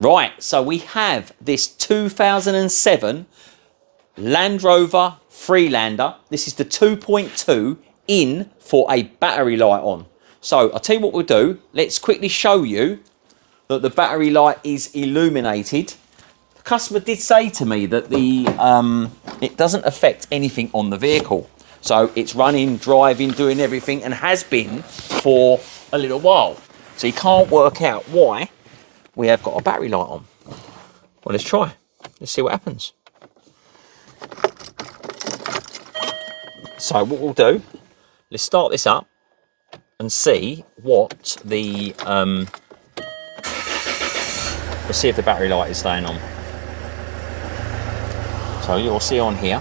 Right, so we have this 2007 Land Rover Freelander. This is the 2.2 in for a battery light on. So I'll tell you what we'll do. Let's quickly show you that the battery light is illuminated. The customer did say to me that it doesn't affect anything on the vehicle. So it's running, driving, doing everything, and has been for a little while. So you can't work out why we have got a battery light on. Well, let's try. Let's see what happens. So what we'll do, let's start this up and see what the, let's see if the battery light is staying on. So you'll see on here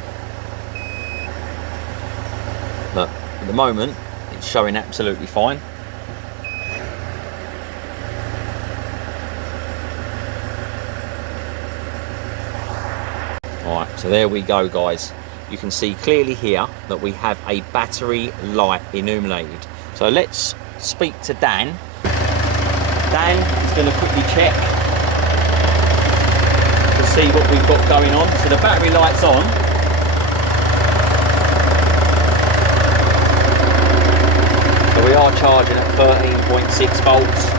that at the moment it's showing absolutely fine. Alright, so there we go, guys. You can see clearly here that we have a battery light illuminated. So let's speak to Dan. Dan is going to quickly check to see what we've got going on. So the battery light's on. So we are charging at 13.6 volts.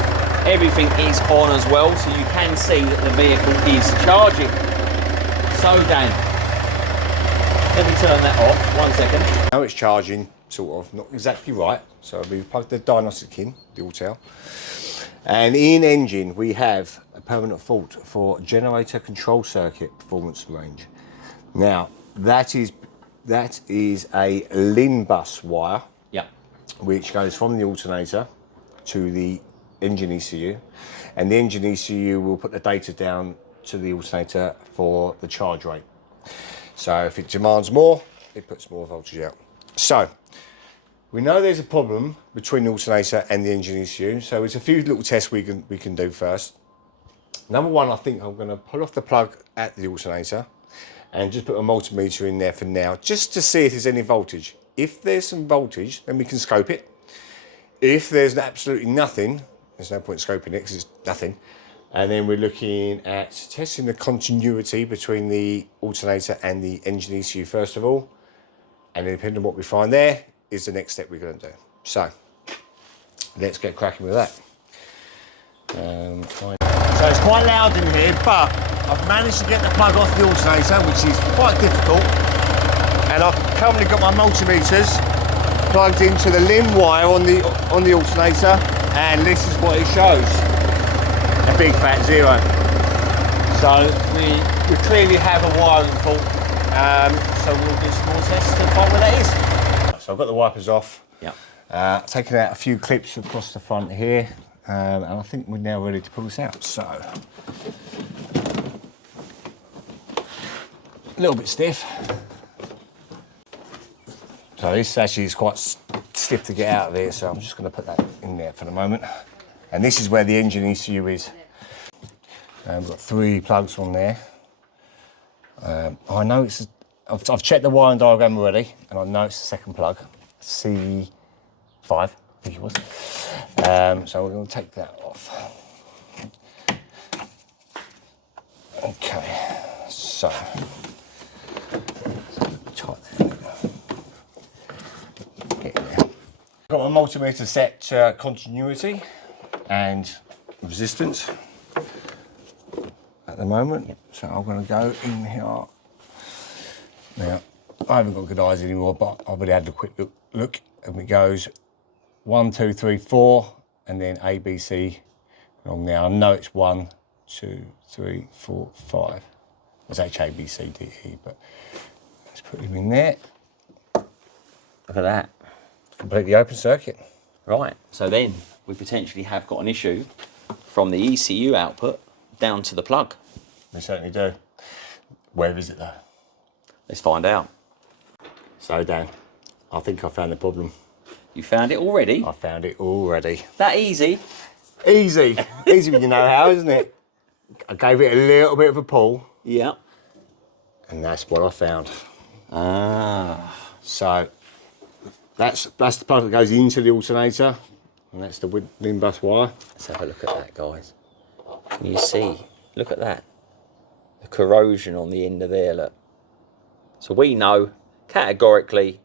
Everything is on as well, so you can see that the vehicle is charging. So Dan, let me turn that off, 1 second. Now it's charging, sort of, not exactly right. So we've plugged the diagnostic in, the Autel. And in engine, we have a permanent fault for generator control circuit performance range. Now, that is a LIN Bus wire, which goes from the alternator to the engine ECU. And the engine ECU will put the data down to the alternator for the charge rate. So if it demands more, it puts more voltage out. So we know there's a problem between the alternator and the engine ECU. So there's a few little tests we can do first. Number one, I think I'm going to pull off the plug at the alternator and just put a multimeter in there for now, just to see if there's any voltage. If there's some voltage, then we can scope it. If there's absolutely nothing, there's no point scoping it because it's nothing. And then we're looking at testing the continuity between the alternator and the engine ECU first of all. And then depending on what we find there is the next step we're going to do. So let's get cracking with that. So it's quite loud in here, but I've managed to get the plug off the alternator, which is quite difficult. And I've currently got my multimeters plugged into the LIN wire on the alternator, and this is what it shows. A big fat 0. So we clearly have a wiring fault. So we'll do some more tests to find where that is. So I've got the wipers off. Yeah. Taken out a few clips across the front here, and I think we're now ready to pull this out. So a little bit stiff. So this actually is quite stiff to get out of here. So I'm just going to put that in there for the moment. And this is where the engine ECU is. We've got 3 plugs on there. I know it's, I've checked the wiring diagram already, and I know it's the second plug, C5, I think it was. So we're going to take that off. Okay, so get in there. I've got my multimeter set to continuity and resistance at the moment. So I'm going to go in here. Now, I haven't got good eyes anymore, but I've already had a quick look, and it goes 1, 2, 3, 4, and then A, B, C along there. I know it's 1, 2, 3, 4, 5. There's H, A, B, C, D, E, but let's put them in there. Look at that. Completely open circuit. Right, so then we potentially have got an issue from the ECU output down to the plug. We certainly do. Where is it though? Let's find out. So Dan, I think I found the problem. You found it already? I found it already. That easy? Easy. Easy when you know how, isn't it? I gave it a little bit of a pull. Yeah. And that's what I found. Ah. So that's the plug that goes into the alternator, and that's the LIN Bus wire. Let's have a look at that, guys. Can you see? Look at that. The corrosion on the end of there, look. So we know, categorically,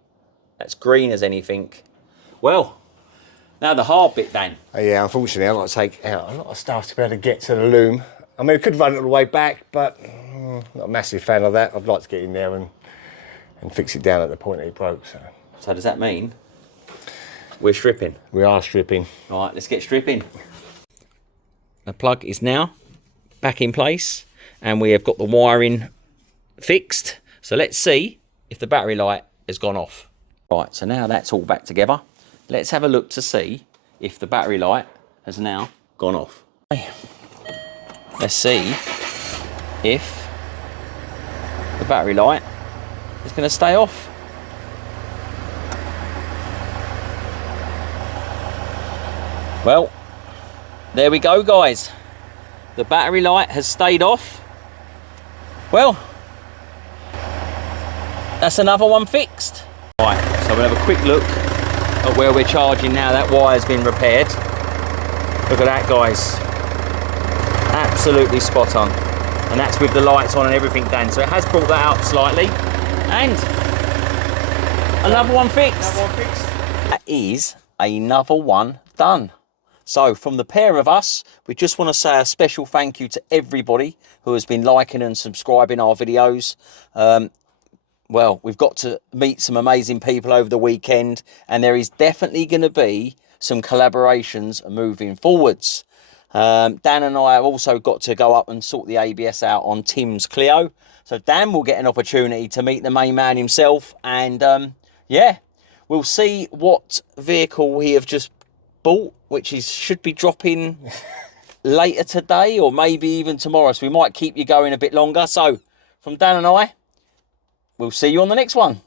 that's green as anything. Well, now the hard bit, Dan. Yeah, unfortunately, I've got to take out a lot of stuff to be able to get to the loom. I mean, I could run it all the way back, but not a massive fan of that. I'd like to get in there and fix it down at the point it broke. So does that mean we're stripping? We are stripping. All right, let's get stripping. The plug is now back in place and we have got the wiring fixed. So let's see if the battery light has gone off. Right, so now that's all back together. Let's have a look to see if the battery light has now gone off. Let's see if the battery light is going to stay off. Well, there we go, guys. The battery light has stayed off. Well, that's another one fixed. Right, so we'll have a quick look at where we're charging now. That wire's been repaired. Look at that, guys. Absolutely spot on. And that's with the lights on and everything, Dan. So it has brought that up slightly. And another one fixed. That is another one done. So from the pair of us, we just want to say a special thank you to everybody who has been liking and subscribing our videos. Well, we've got to meet some amazing people over the weekend, and there is definitely going to be some collaborations moving forwards. Dan and I have also got to go up and sort the ABS out on Tim's Clio. So Dan will get an opportunity to meet the main man himself, and yeah, we'll see what vehicle we have just bought, which should be dropping later today or maybe even tomorrow. So we might keep you going a bit longer. So from Dan and I, we'll see you on the next one.